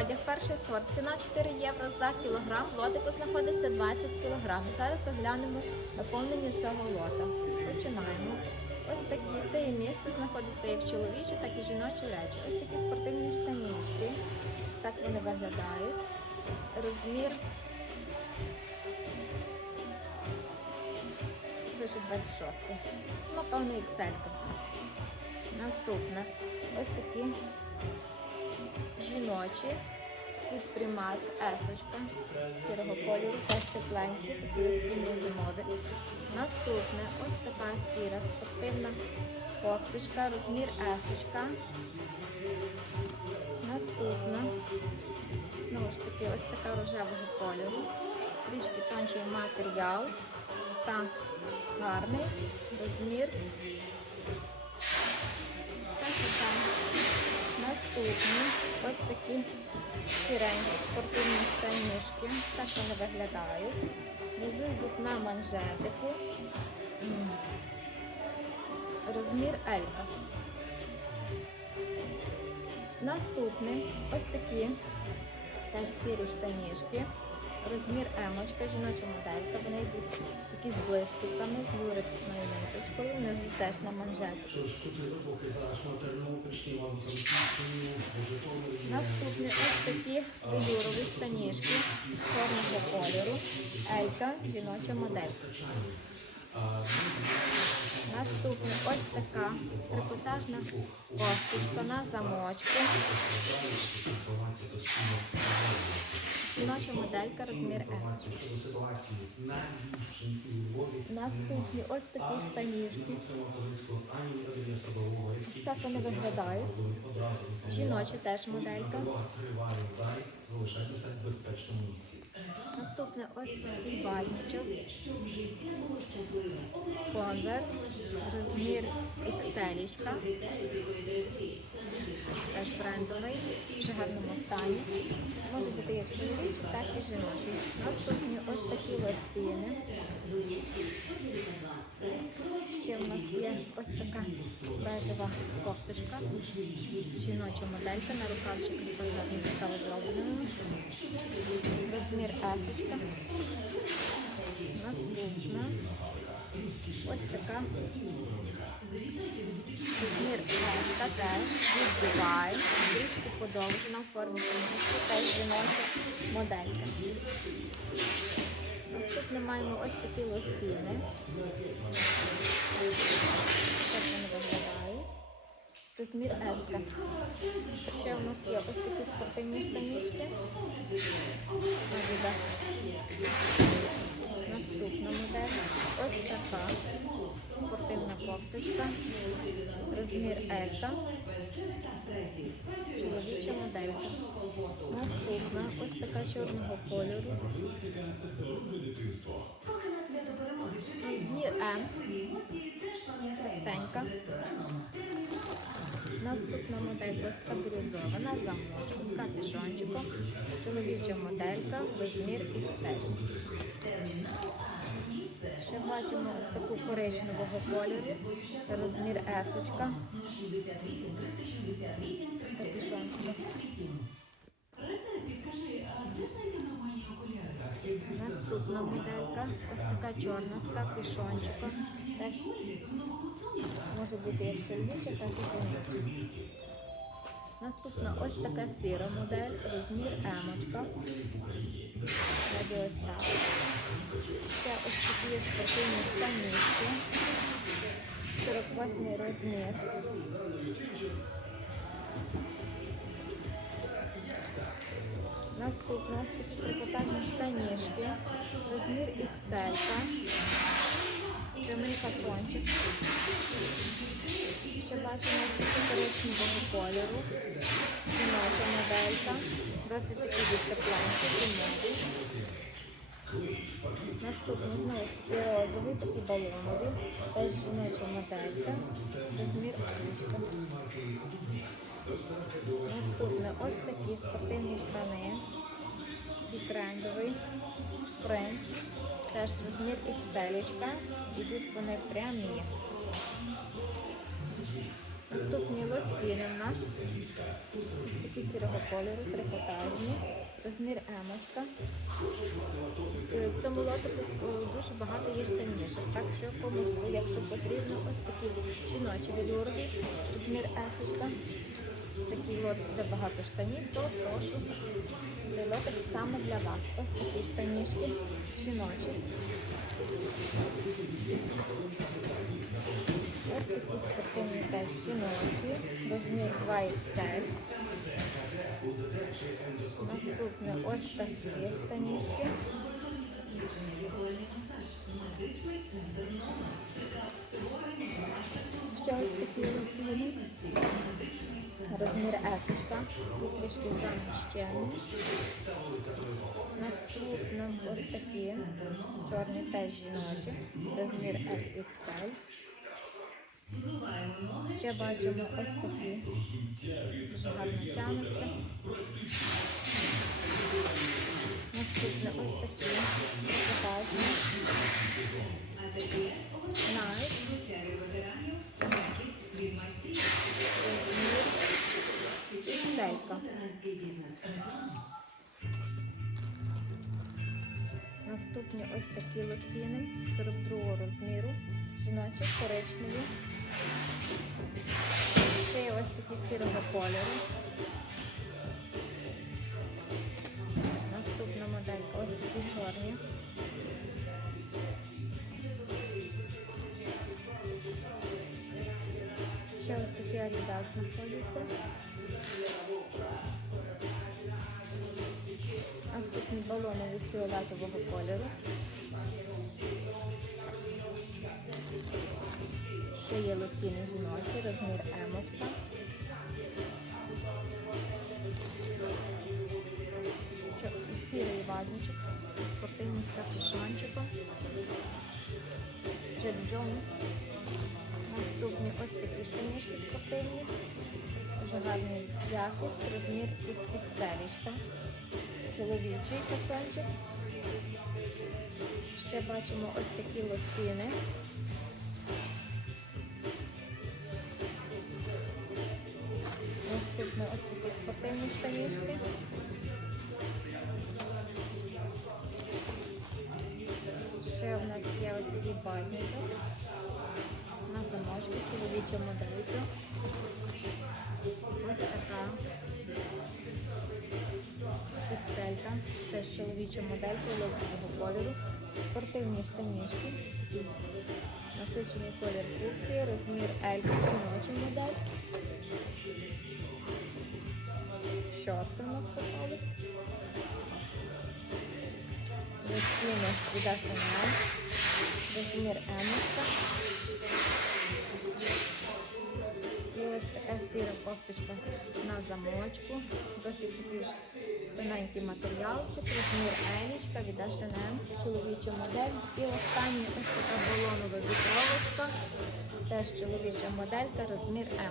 одяг, перший сорт. Ціна 4 євро за кілограм. В лотику знаходиться 20 кілограм. Зараз оглянемо наповнення цього лота. Починаємо. Ось такі. Це і місце знаходиться як чоловічі, так і жіночі речі. Ось такі спортивні штанішки. Так вони виглядають. Розмір. Пише 26. Напевно, XL. Наступне. Ось такі жіночі від примат есочка сірого кольору, теж тепленькі, такі зимові. Наступне ось така сіра спортивна кофточка, розмір есочка. Наступна, знову ж таки, ось така рожевого кольору. Трішки тонший матеріал, стан гарний, розмір. Наступні ось такі сіренькі спортивні штанішки. Так вони виглядають. Внизу йдуть на манжетику. Розмір Елька. Наступні ось такі теж сірі штанішки. Розмір емочка, жіноча моделька. Вони йдуть такі з блискітками, з люрексною ниточкою. Внизу теж на Франківщині, Житомирі. Наступні ось такі велюрові штанішки чорного кольору. Елька, жіноча моделька. Наступна ось така трикотажна кофточка на замочку. Жіноча моделька, розмір S. Наступні ось такі які Ось так вони виглядають. Жіноча теж моделька. Наступне ось такий вальничок. Конверс, розмір XL. Теж брендовий, в гарному стані. Може бути як чоловічий, так і жіночий. Наступні ось такі лосіни. Ще в нас є ось така бежева кофточка. Жіноча моделька на рукавчик такою цікаво зроблена. Розмір есочка. Наступна. Ось така. Розмір еска теж відбиває. Трішки подовжена книжки, теж жіноча моделька. Наступне маємо ось такі лосіни. Так вони виглядають. Розмір еска. Ще у нас є ось такі спортивні штанішки. Adidas. Наступна модель. Ось така спортивна кофточка. Розмір Елька. Чоловіча моделька. Наступна ось така чорного кольору. Розмір М. Простенька. Наступна моделька стабілізована, замочку з капюшончиком. Чоловіча моделька, розмір XL. Ще бачимо ось таку коричневого кольору, розмір есочка. З капюшончиком. Наступна моделька, ось така чорна з капюшончиком. може бути як чоловіча, так і жіноча. Наступна ось така сіра модель, розмір емочка. Раді ось так. Це ось такі є спортивні штанішки. 48 розмір. Наступна ось такі трикотажні штанішки. Розмір XL. Прямий фасончик. Ще бачимо коричневого кольору. Жіноча моделька. Досить такі від тепленькі, зимові. Наступний знову ж таки розовий, такі балонові. Теж жіноча моделька. Розмір. Наступне ось такі спортивні штани. Такий трендовий принт. Теж розмір XL. Ідуть вони прямі. Наступні лосіни в нас ось такі сірого кольору, трикотажні, розмір емочка. Е, В цьому лотику е, дуже багато є штанішок, так що комусь, якщо потрібно, ось такі жіночі велюрові, розмір есочка. Такий лот, де багато штанів, то прошу. Саме для вас. Ось такі штанішки жіночі. Ось такі спортивні теж жіночі, розмір 2XL. Наступне ось такі штанішки. Ще ось такі лосіни. Розмір есочка. І трішки заміщені. Наступне ось такі. Чорні теж жіночі. Розмір XL. Ще бачимо ось такі. Дуже гарно тягнуться. Наступне ось такі. Наступні ось такі лосіни 42 розміру, жіночі, коричневі. Ще є ось такі сірого кольору. Наступна моделька ось такі чорні. Ще ось такі Adidas знаходяться. Балони від фіолетового кольору. Ще є лосіни жіночі, розмір емочка. Сірий вазничок, спортивний з капюшончиком. Джек Джонс. Наступні ось такі штанішки спортивні. Дуже гарний якість, розмір XXL. Чоловічий костюмчик. Ще бачимо ось такі лосіни. Наступне ось такі спортивні штанішки. Ще в нас є ось такий бадничок на замочку, чоловіча моделька. Пікселька, теж чоловіча моделька логового кольору. Спортивні штанішки. Насичений колір фуксії, розмір L, жіноча модель. Шорти у нас попались. Лосіни від H&M. Розмір M. сіра кофточка на замочку. Досить такий ж тоненький матеріалчик, розмір Елічка від H&M, чоловіча модель. І остання ось така балонова вітровочка, теж чоловіча модель та розмір М.